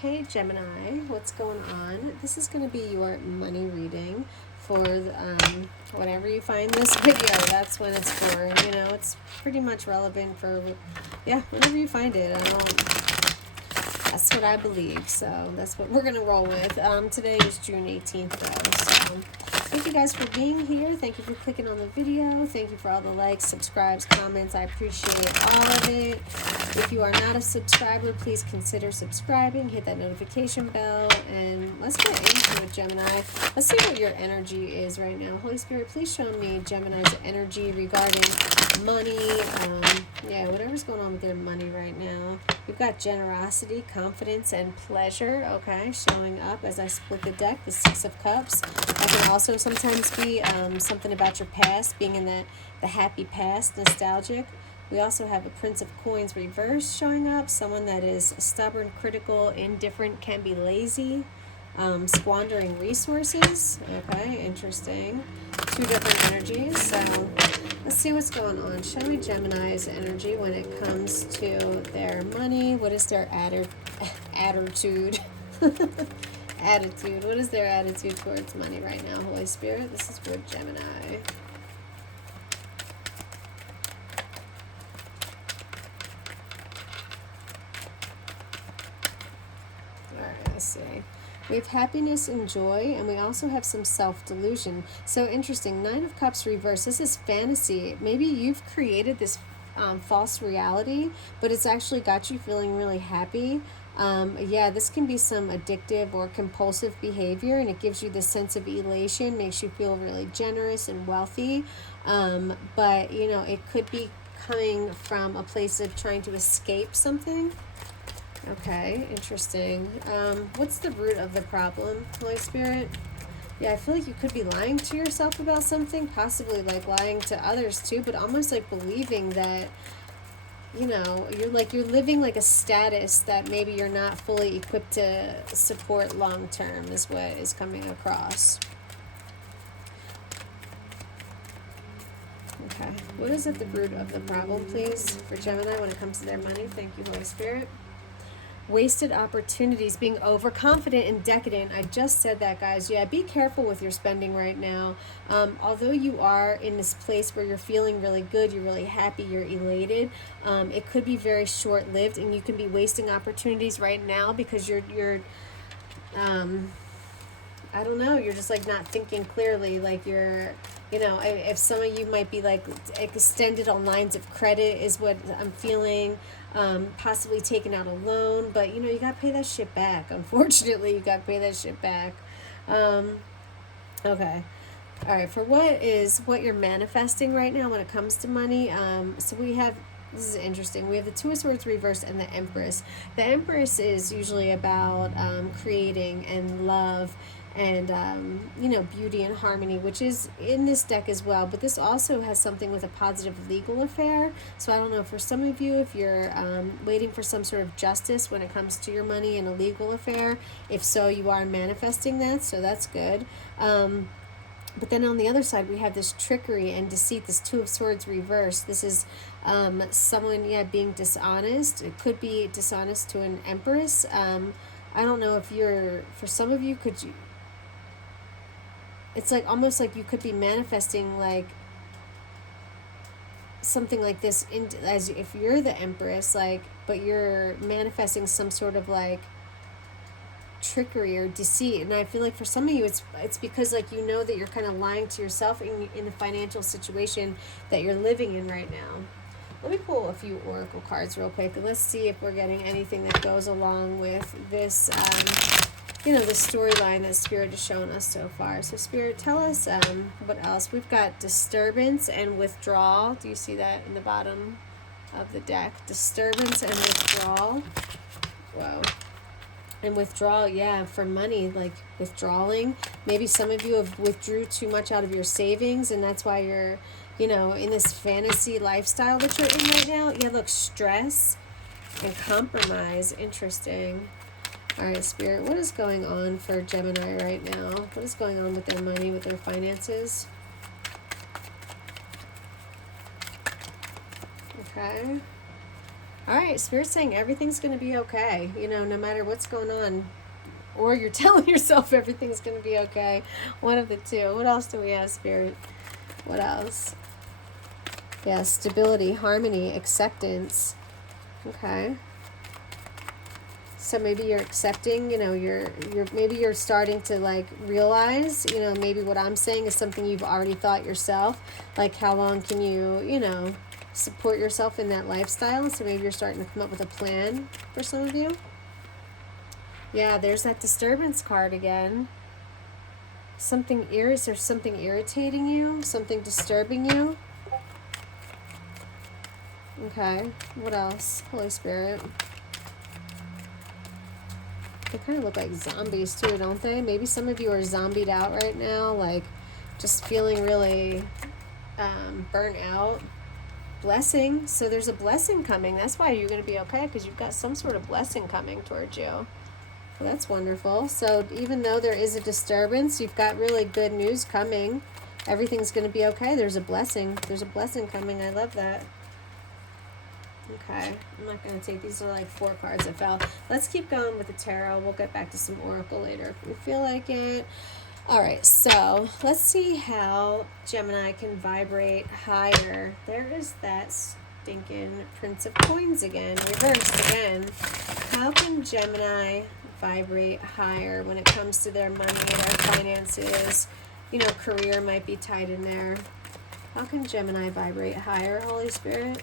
Hey Gemini, what's going on? This is going to be your money reading for whenever you find this video. That's when it's for. You know, it's pretty much relevant for, yeah, whenever you find it. That's what I believe, so that's what we're going to roll with. Today is June 18th though, so thank you guys for being here. Thank you for clicking on the video. Thank you for all the likes, subscribes, comments. I appreciate all of it. If you are not a subscriber, please consider subscribing. Hit that notification bell, and let's get into it, Gemini. Let's see what your energy is right now. Holy Spirit, please show me Gemini's energy regarding money. Yeah, whatever's going on with their money right now. We've got generosity, confidence, and pleasure, okay, showing up as I split the deck, the Six of Cups. That can also sometimes be something about your past, being in the happy past, nostalgic. We also have a Prince of Coins reverse showing up, someone that is stubborn, critical, indifferent, can be lazy, squandering resources. Okay, interesting. Two different energies. So let's see what's going on. Show me Gemini's energy when it comes to their money. What is their attitude? Attitude. What is their attitude towards money right now, Holy Spirit? This is for Gemini. Let's see. We have happiness and joy, and we also have some self-delusion. So interesting. Nine of Cups reverse. This is fantasy. Maybe you've created this false reality, but it's actually got you feeling really happy. Yeah, this can be some addictive or compulsive behavior, and it gives you this sense of elation, makes you feel really generous and wealthy. But, you know, it could be coming from a place of trying to escape something. Okay, interesting. What's the root of the problem, Holy Spirit? Yeah, I feel like you could be lying to yourself about something, possibly like lying to others too, but almost like believing that, you know, you're living like a status that maybe you're not fully equipped to support long term is what is coming across. Okay, what is at the root of the problem, please, for Gemini when it comes to their money? Thank you, Holy Spirit. Wasted opportunities, being overconfident and decadent. I just said that, guys. Yeah, be careful with your spending right now. Although you are in this place where you're feeling really good, you're really happy, you're elated, it could be very short-lived, and you can be wasting opportunities right now because you're I don't know, you're just like not thinking clearly, like you're, you know, if some of you might be like extended on lines of credit is what I'm feeling, possibly taking out a loan, but you know, you got to pay that shit back. Unfortunately, you got to pay that shit back. Okay. All right, for what you're manifesting right now when it comes to money, so we have, this is interesting. We have the Two of Swords reversed and the Empress. The Empress is usually about creating and love and, you know, beauty and harmony, which is in this deck as well. But this also has something with a positive legal affair. So I don't know, for some of you, if you're waiting for some sort of justice when it comes to your money in a legal affair, if so, you are manifesting that. So that's good. But then on the other side, we have this trickery and deceit, this Two of Swords reversed. This is someone, yeah, being dishonest. It could be dishonest to an Empress. I don't know if you're, for some of you, could you, it's like almost like you could be manifesting like something like this in, as if you're the Empress, like, but you're manifesting some sort of like trickery or deceit. And I feel like for some of you it's because like you know that you're kind of lying to yourself in the financial situation that you're living in right now. Let me pull a few oracle cards real quick and let's see if we're getting anything that goes along with this you know, the storyline that Spirit is showing us so far. So Spirit, tell us what else. We've got disturbance and withdrawal. Do you see that in the bottom of the deck? Disturbance and withdrawal. Whoa. And withdrawal, yeah, for money, like withdrawing. Maybe some of you have withdrew too much out of your savings, and that's why you're, you know, in this fantasy lifestyle that you're in right now. Yeah, look, stress and compromise. Interesting. All right, Spirit, what is going on for Gemini right now? What is going on with their money, with their finances? Okay. All right, Spirit's saying everything's going to be okay, you know, no matter what's going on. Or you're telling yourself everything's going to be okay. One of the two. What else do we have, Spirit? What else? Yeah, stability, harmony, acceptance. Okay. So maybe you're accepting, you know, maybe you're starting to like realize, you know, maybe what I'm saying is something you've already thought yourself. Like how long can you, you know, support yourself in that lifestyle? So maybe you're starting to come up with a plan for some of you. Yeah, there's that disturbance card again. Is there something irritating you? Something disturbing you? Okay, what else? Holy Spirit. They kind of look like zombies too, don't they? Maybe some of you are zombied out right now, like just feeling really burnt out. Blessing. So there's a blessing coming. That's why you're going to be okay, because you've got some sort of blessing coming towards you. Well, that's wonderful. So even though there is a disturbance, you've got really good news coming. Everything's going to be okay. There's a blessing. There's a blessing coming. I love that. Okay, I'm not going to take, these are like 4 cards that fell. Let's keep going with the tarot. We'll get back to some oracle later if we feel like it. All right, so let's see how Gemini can vibrate higher. There is that stinking Prince of Coins again, reversed again. How can Gemini vibrate higher when it comes to their money, their finances? You know, career might be tied in there. How can Gemini vibrate higher, Holy Spirit?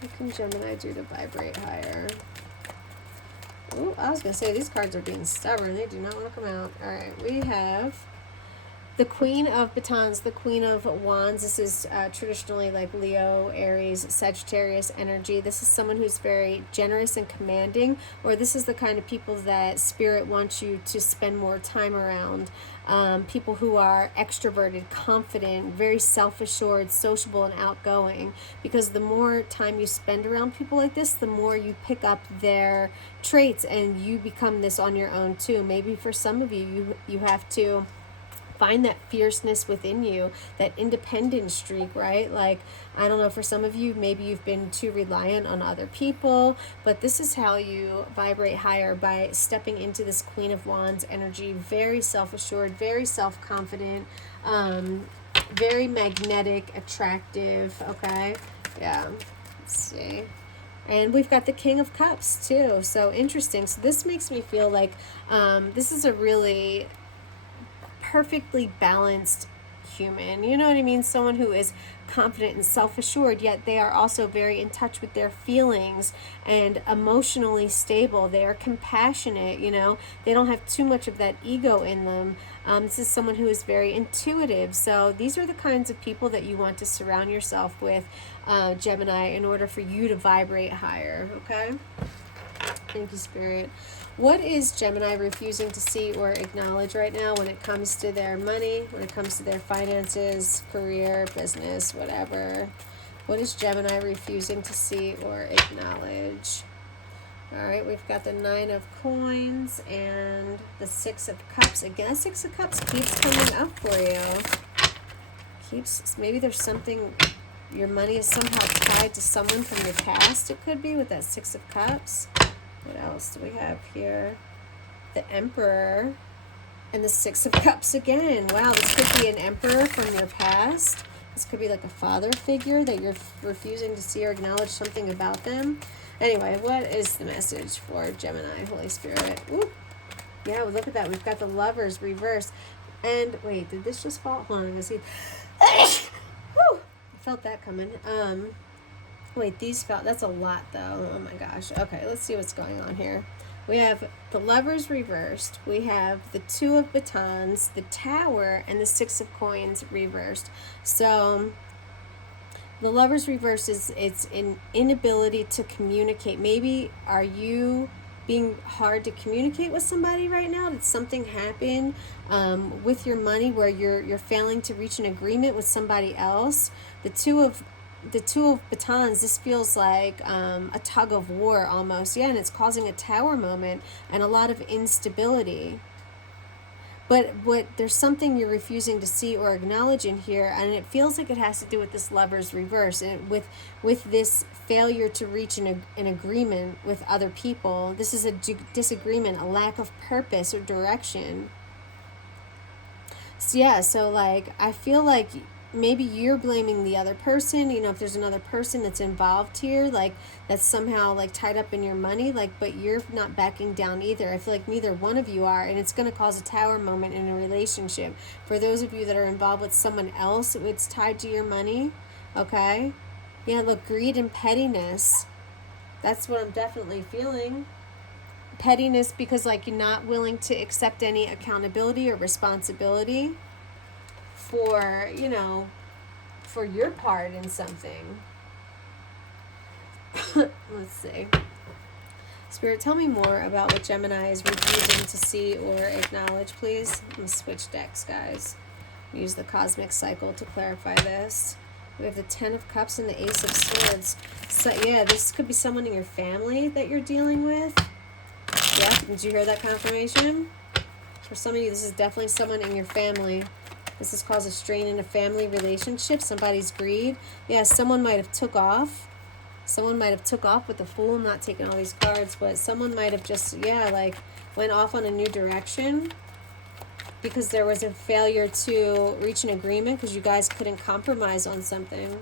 What can Gemini do to vibrate higher? Ooh, I was going to say, these cards are being stubborn. They do not want to come out. All right, we have the Queen of Batons, the Queen of Wands. This is traditionally like Leo, Aries, Sagittarius energy. This is someone who's very generous and commanding, or this is the kind of people that Spirit wants you to spend more time around. People who are extroverted, confident, very self-assured, sociable, and outgoing. Because the more time you spend around people like this, the more you pick up their traits and you become this on your own too. Maybe for some of you, you have to find that fierceness within you, that independent streak, right? Like, I don't know, for some of you, maybe you've been too reliant on other people, but this is how you vibrate higher, by stepping into this Queen of Wands energy, very self-assured, very self-confident, very magnetic, attractive, okay? Yeah, let's see. And we've got the King of Cups too, so interesting. So this makes me feel like this is a really perfectly balanced human, you know what I mean? Someone who is confident and self-assured, yet they are also very in touch with their feelings and emotionally stable. They are compassionate, you know, they don't have too much of that ego in them. This is someone who is very intuitive. So these are the kinds of people that you want to surround yourself with, Gemini, in order for you to vibrate higher. Okay, thank you, Spirit. What is Gemini refusing to see or acknowledge right now when it comes to their money, when it comes to their finances, career, business, whatever? What is Gemini refusing to see or acknowledge? All right, we've got the 9 of Coins and the 6 of Cups. Again, the 6 of Cups keeps coming up for you. Maybe there's something, your money is somehow tied to someone from your past, it could be, with that 6 of Cups. What else do we have here? The Emperor and the 6 of Cups again. Wow, this could be an emperor from your past. This could be like a father figure that you're refusing to see or acknowledge something about them. Anyway, what is the message for Gemini, Holy Spirit? Ooh. Yeah, look at that. We've got the Lovers reversed. And wait, did this just fall? Hold on, I'm going to see. Woo! I felt that coming. Wait, these fell. That's a lot, though. Oh, my gosh. Okay, let's see what's going on here. We have the Lovers reversed. We have the 2 of Batons, the Tower, and the 6 of Coins reversed. So the Lovers reversed is it's an inability to communicate. Maybe are you being hard to communicate with somebody right now? Did something happen with your money where you're failing to reach an agreement with somebody else? The 2 of the Two of Batons, this feels like a tug of war almost. Yeah, and it's causing a tower moment and a lot of instability. But there's something you're refusing to see or acknowledge in here, and it feels like it has to do with this Lover's reverse, and with this failure to reach an agreement with other people. This is a disagreement, a lack of purpose or direction. So yeah, so like I feel like maybe you're blaming the other person, you know, if there's another person that's involved here, like that's somehow like tied up in your money, like, but you're not backing down either. I feel like neither one of you are, and it's going to cause a tower moment in a relationship. For those of you that are involved with someone else, it's tied to your money. Okay, yeah, look, greed and pettiness, that's what I'm definitely feeling. Pettiness because like you're not willing to accept any accountability or responsibility for, you know, for your part in something. Let's see. Spirit, tell me more about what Gemini is refusing to see or acknowledge, please. I'm going to switch decks, guys. Use the cosmic cycle to clarify this. We have the Ten of Cups and the Ace of Swords. So yeah, this could be someone in your family that you're dealing with. Yeah, did you hear that confirmation? For some of you, this is definitely someone in your family. This has caused a strain in a family relationship. Somebody's greed. Yeah, someone might have took off. Someone might have took off with the Fool. I'm not taking all these cards, but someone might have just, yeah, like went off on a new direction because there was a failure to reach an agreement because you guys couldn't compromise on something.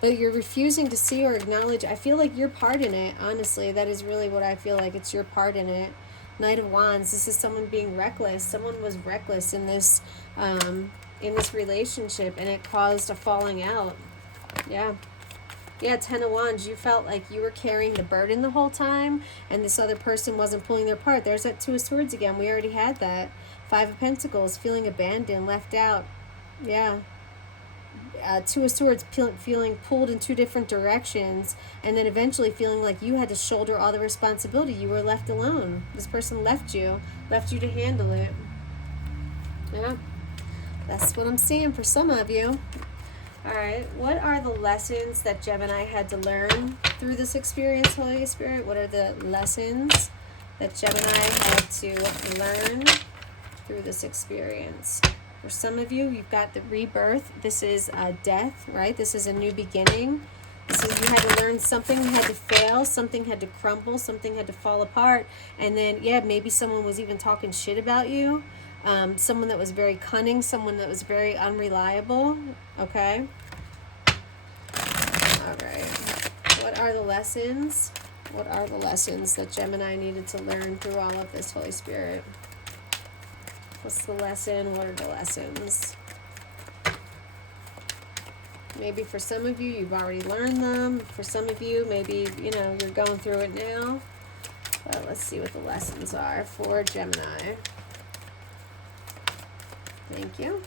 But you're refusing to see or acknowledge. I feel like your part in it, honestly. That is really what I feel like. It's your part in it. Knight of Wands. This is someone being reckless. Someone was reckless in this relationship, and it caused a falling out. Yeah. Yeah, Ten of Wands. You felt like you were carrying the burden the whole time, and this other person wasn't pulling their part. There's that Two of Swords again. We already had that. Five of Pentacles. Feeling abandoned, left out. Yeah. Two of Swords, feeling pulled in two different directions, and then eventually feeling like you had to shoulder all the responsibility. You were left alone. This person left you to handle it. Yeah, that's what I'm seeing for some of you. All right, what are the lessons that Gemini had to learn through this experience, Holy Spirit? What are the lessons that Gemini had to learn through this experience? For some of you, you've got the rebirth. This is death, right? This is a new beginning. This is, you had to learn something, you had to fail, something had to crumble, something had to fall apart. And then, yeah, maybe someone was even talking shit about you. Someone that was very cunning, someone that was very unreliable. Okay? All right. What are the lessons? What are the lessons that Gemini needed to learn through all of this, Holy Spirit? What's the lesson? What are the lessons? Maybe for some of you, you've already learned them. For some of you, maybe, you know, you're going through it now. But let's see what the lessons are for Gemini. Thank you.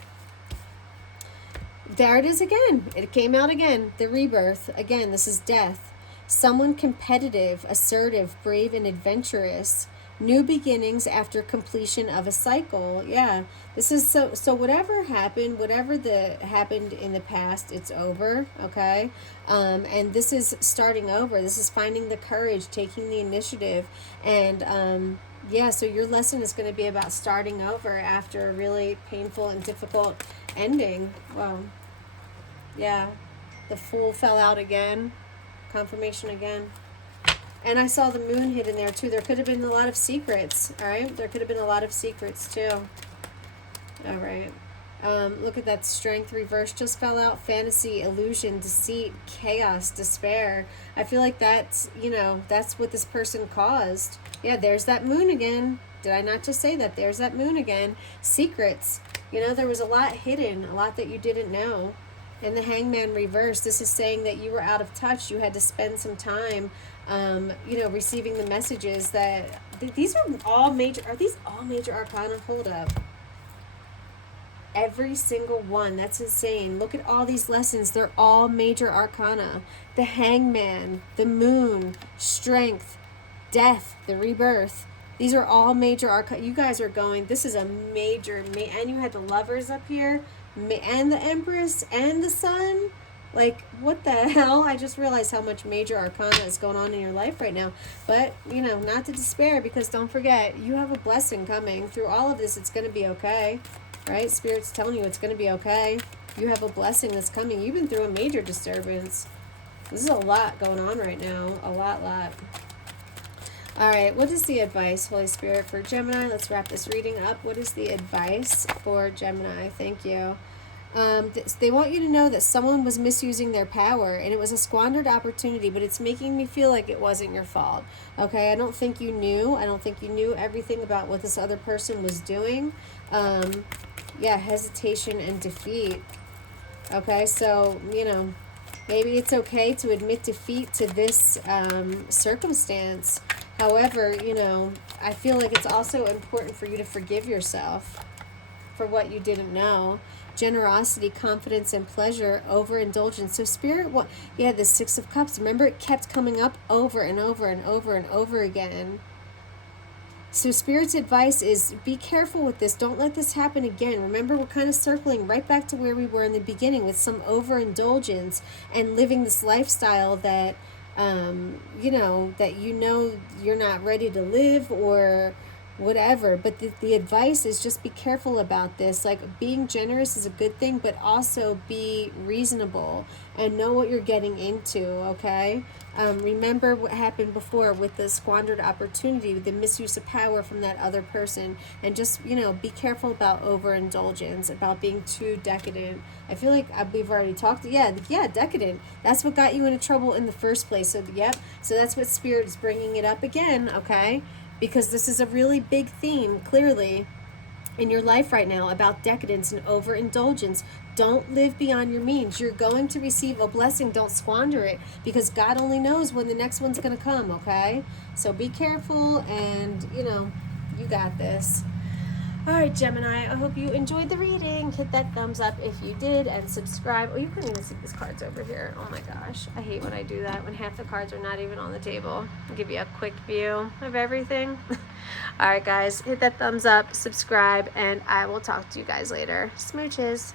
There it is again. It came out again. The rebirth. Again, this is death. Someone competitive, assertive, brave, and adventurous. New beginnings after completion of a cycle. Yeah, this is so whatever happened, happened in the past, it's over. Okay, and this is starting over. This is finding the courage, taking the initiative, and yeah, so your lesson is going to be about starting over after a really painful and difficult ending. Wow. Yeah, the Fool fell out again. Confirmation again. And I saw the moon hidden there too. There could have been a lot of secrets, all right? There could have been a lot of secrets too. All right. Look at that. Strength reverse just fell out. Fantasy, illusion, deceit, chaos, despair. I feel like that's, you know, that's what this person caused. Yeah, there's that moon again. Did I not just say that? There's that moon again. Secrets. You know, there was a lot hidden, a lot that you didn't know. In the Hangman reverse, this is saying that you were out of touch. You had to spend some time, you know, receiving the messages that these are all major. Are these all major arcana? Hold up. Every single one. That's insane. Look at all these lessons. They're all major arcana. The Hangman, the moon, strength, death, the rebirth. These are all major arcana. You guys are going, this is a major, and you had the Lovers up here, and the Empress, and the Sun. Like, what the hell? I just realized how much major arcana is going on in your life right now. But, you know, not to despair, because don't forget, you have a blessing coming. Through all of this, it's going to be okay. Right? Spirit's telling you it's going to be okay. You have a blessing that's coming. You've been through a major disturbance. This is a lot going on right now. A lot. All right, what is the advice, Holy Spirit, for Gemini? Let's wrap this reading up. What is the advice for Gemini? Thank you. They want you to know that someone was misusing their power, and it was a squandered opportunity, but it's making me feel like it wasn't your fault. Okay, I don't think you knew. I don't think you knew everything about what this other person was doing. Yeah, hesitation and defeat. Okay, so, you know, maybe it's okay to admit defeat to this circumstance. However, you know, I feel like it's also important for you to forgive yourself for what you didn't know. Generosity, confidence, and pleasure, overindulgence. So Spirit, what? Yeah, the Six of Cups. Remember, it kept coming up over and over and over and over again. So Spirit's advice is be careful with this. Don't let this happen again. Remember, we're kind of circling right back to where we were in the beginning with some overindulgence and living this lifestyle that, you know you're not ready to live or whatever. But the advice is just be careful about this. Like, being generous is a good thing, but also be reasonable and know what you're getting into, okay? Remember what happened before with the squandered opportunity, the misuse of power from that other person, and just, you know, be careful about overindulgence, about being too decadent. I feel like we've already talked. Yeah, decadent. That's what got you into trouble in the first place. So, yep. So that's what Spirit is bringing it up again, okay? Because this is a really big theme, clearly, in your life right now about decadence and overindulgence. Don't live beyond your means. You're going to receive a blessing. Don't squander it, because God only knows when the next one's going to come, okay? So be careful, and, you know, you got this. All right, Gemini, I hope you enjoyed the reading. Hit that thumbs up if you did, and subscribe. Oh, you couldn't even see these cards over here. Oh my gosh, I hate when I do that, when half the cards are not even on the table. I'll give you a quick view of everything. All right, guys, hit that thumbs up, subscribe, and I will talk to you guys later. Smooches.